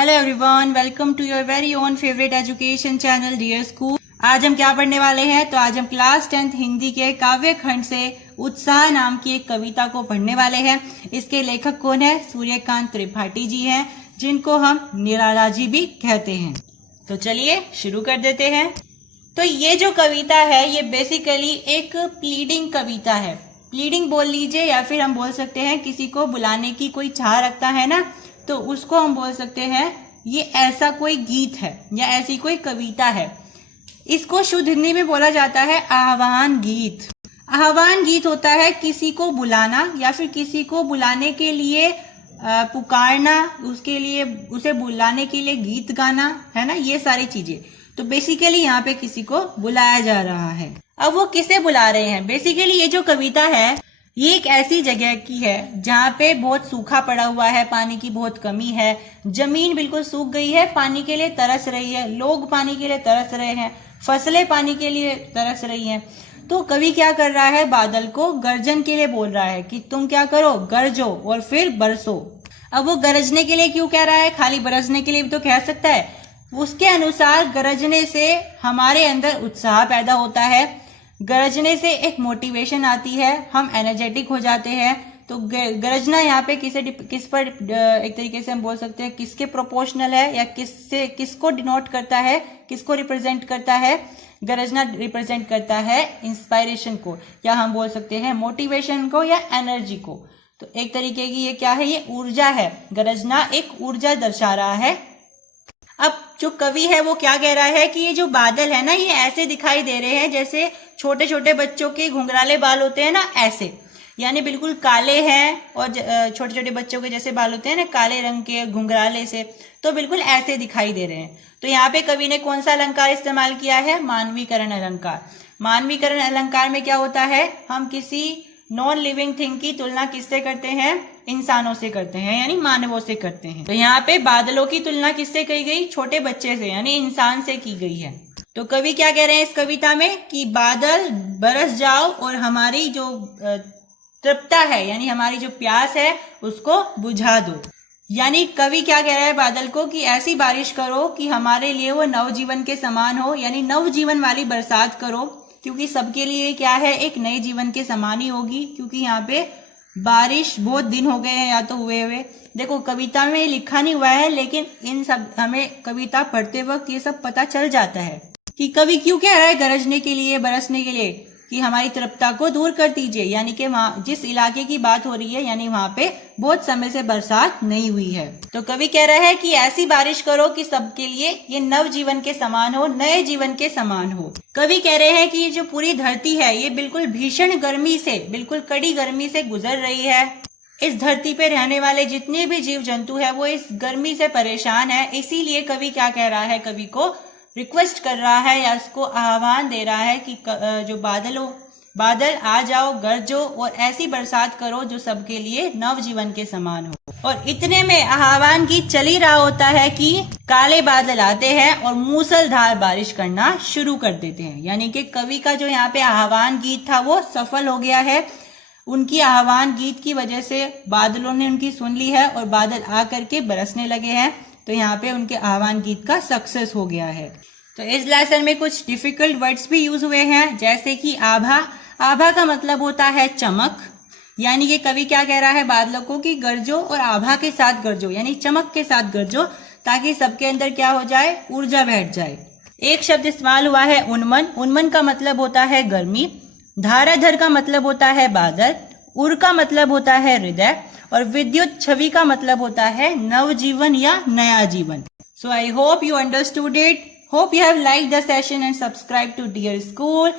Hello everyone, welcome to your very own favourite education channel dear school. आज हम क्या पढ़ने वाले हैं? तो आज हम क्लास 10th हिंदी के काव्य खंड से उत्साह नाम की एक कविता को पढ़ने वाले हैं। इसके लेखक कौन है? सूर्यकांत त्रिपाठी जी हैं, जिनको हम निराला जी भी कहते हैं। तो चलिए शुरू कर देते हैं। तो ये जो कविता है ये बेसिकली एक प्लीडिंग कविता है। प्लीडिंग बोल लीजिए या फिर हम बोल सकते हैं किसी को बुलाने की कोई चाह रखता है ना, तो उसको हम बोल सकते हैं ये ऐसा कोई गीत है या ऐसी कोई कविता है। इसको शुद्ध हिंदी में बोला जाता है आह्वान गीत। आह्वान गीत होता है किसी को बुलाना या फिर किसी को बुलाने के लिए पुकारना, उसके लिए उसे बुलाने के लिए गीत गाना, है ना, ये सारी चीजें। तो बेसिकली यहाँ पे किसी को बुलाया जा रहा है। अब वो किसे बुला रहे हैं? बेसिकली ये जो कविता है ये एक ऐसी जगह की है जहाँ पे बहुत सूखा पड़ा हुआ है, पानी की बहुत कमी है, जमीन बिल्कुल सूख गई है, पानी के लिए तरस रही है, लोग पानी के लिए तरस रहे हैं, फसलें पानी के लिए तरस रही हैं। तो कवि क्या कर रहा है? बादल को गर्जन के लिए बोल रहा है कि तुम क्या करो, गरजो और फिर बरसो। अब वो गरजने के लिए क्यों कह रहा है? खाली बरसने के लिए भी तो कह सकता है। उसके अनुसार गरजने से हमारे अंदर उत्साह पैदा होता है, गरजने से एक मोटिवेशन आती है, हम एनर्जेटिक हो जाते हैं। तो गरजना यहाँ पे किस पर एक तरीके से हम बोल सकते हैं किसके प्रोपोर्शनल है या किसको डिनोट करता है, किसको रिप्रेजेंट करता है? गरजना रिप्रेजेंट करता है इंस्पायरेशन को, या हम बोल सकते हैं मोटिवेशन को या एनर्जी को। तो एक तरीके की ये क्या है? ये ऊर्जा है। गरजना एक ऊर्जा दर्शा रहा है। अब जो कवि है वो क्या कह रहा है कि ये जो बादल है ना, ये ऐसे दिखाई दे रहे हैं जैसे छोटे छोटे बच्चों के घुंघराले बाल होते हैं ना, ऐसे, यानी बिल्कुल काले हैं और छोटे छोटे बच्चों के जैसे बाल होते हैं ना, काले रंग के घुंघराले से, तो बिल्कुल ऐसे दिखाई दे रहे हैं। तो यहाँ पे कवि ने कौन सा अलंकार इस्तेमाल किया है? मानवीकरण अलंकार। मानवीकरण अलंकार में क्या होता है? हम किसी नॉन लिविंग थिंग की तुलना किससे करते हैं? इंसानों से करते हैं, यानी मानवों से करते हैं। तो यहाँ पे बादलों की तुलना किससे की गई? छोटे बच्चे से, यानी इंसान से की गई है। तो कवि क्या कह रहे हैं इस कविता में कि बादल बरस जाओ और हमारी जो तृप्ता है, यानी हमारी जो प्यास है, उसको बुझा दो। यानी कवि क्या कह रहा है बादल को कि ऐसी बारिश करो कि हमारे लिए वो नवजीवन के समान हो, यानी नवजीवन वाली बरसात करो, क्योंकि सबके लिए क्या है, एक नए जीवन के समान ही होगी। क्योंकि यहाँ पे बारिश बहुत दिन हो गए हैं या तो हुए। देखो कविता में लिखा नहीं हुआ है, लेकिन इन सब हमें कविता पढ़ते वक्त ये सब पता चल जाता है कि कवि क्यों कह रहा है गरजने के लिए, बरसने के लिए, कि हमारी तृप्ता को दूर कर दीजिए। यानी कि वहां जिस इलाके की बात हो रही है, यानी वहां पे बहुत समय से बरसात नहीं हुई है। तो कवि कह रहा है कि ऐसी बारिश करो कि सबके लिए ये नव जीवन के समान हो, नए जीवन के समान हो। कवि कह रहे हैं कि ये जो पूरी धरती है ये बिल्कुल भीषण गर्मी से, बिल्कुल कड़ी गर्मी से गुजर रही है। इस धरती पे रहने वाले जितने भी जीव जंतु है वो इस गर्मी से परेशान है। इसीलिए कवि क्या कह रहा है? कवि को रिक्वेस्ट कर रहा है या उसको आह्वान दे रहा है कि जो बादल आ जाओ, गरजो और ऐसी बरसात करो जो सबके लिए नव जीवन के समान हो। और इतने में आह्वान गीत चल ही रहा होता है कि काले बादल आते हैं और मूसलधार बारिश करना शुरू कर देते हैं। यानी कि कवि का जो यहाँ पे आह्वान गीत था वो सफल हो गया है। उनकी आह्वान गीत की वजह से बादलों ने उनकी सुन ली है और बादल आ करके बरसने लगे हैं। तो यहाँ पे उनके आह्वान गीत का सक्सेस हो गया है। तो इस लेसन में कुछ डिफिकल्ट वर्ड्स भी यूज हुए हैं, जैसे कि आभा। आभा का मतलब होता है चमक। यानी कि कवि क्या कह रहा है बादलों को कि गरजो और आभा के साथ गरजो, यानी चमक के साथ गरजो, ताकि सबके अंदर क्या हो जाए? ऊर्जा बैठ जाए। एक शब्द इस्तेमाल हुआ है उन्मन। उन्मन का मतलब होता है गर्मी। धाराधर का मतलब होता है बादल। उर का मतलब होता है हृदय। और विद्युत छवि का मतलब होता है नवजीवन या नया जीवन। So I hope you understood it. Hope you have liked the session and subscribe to Dear School.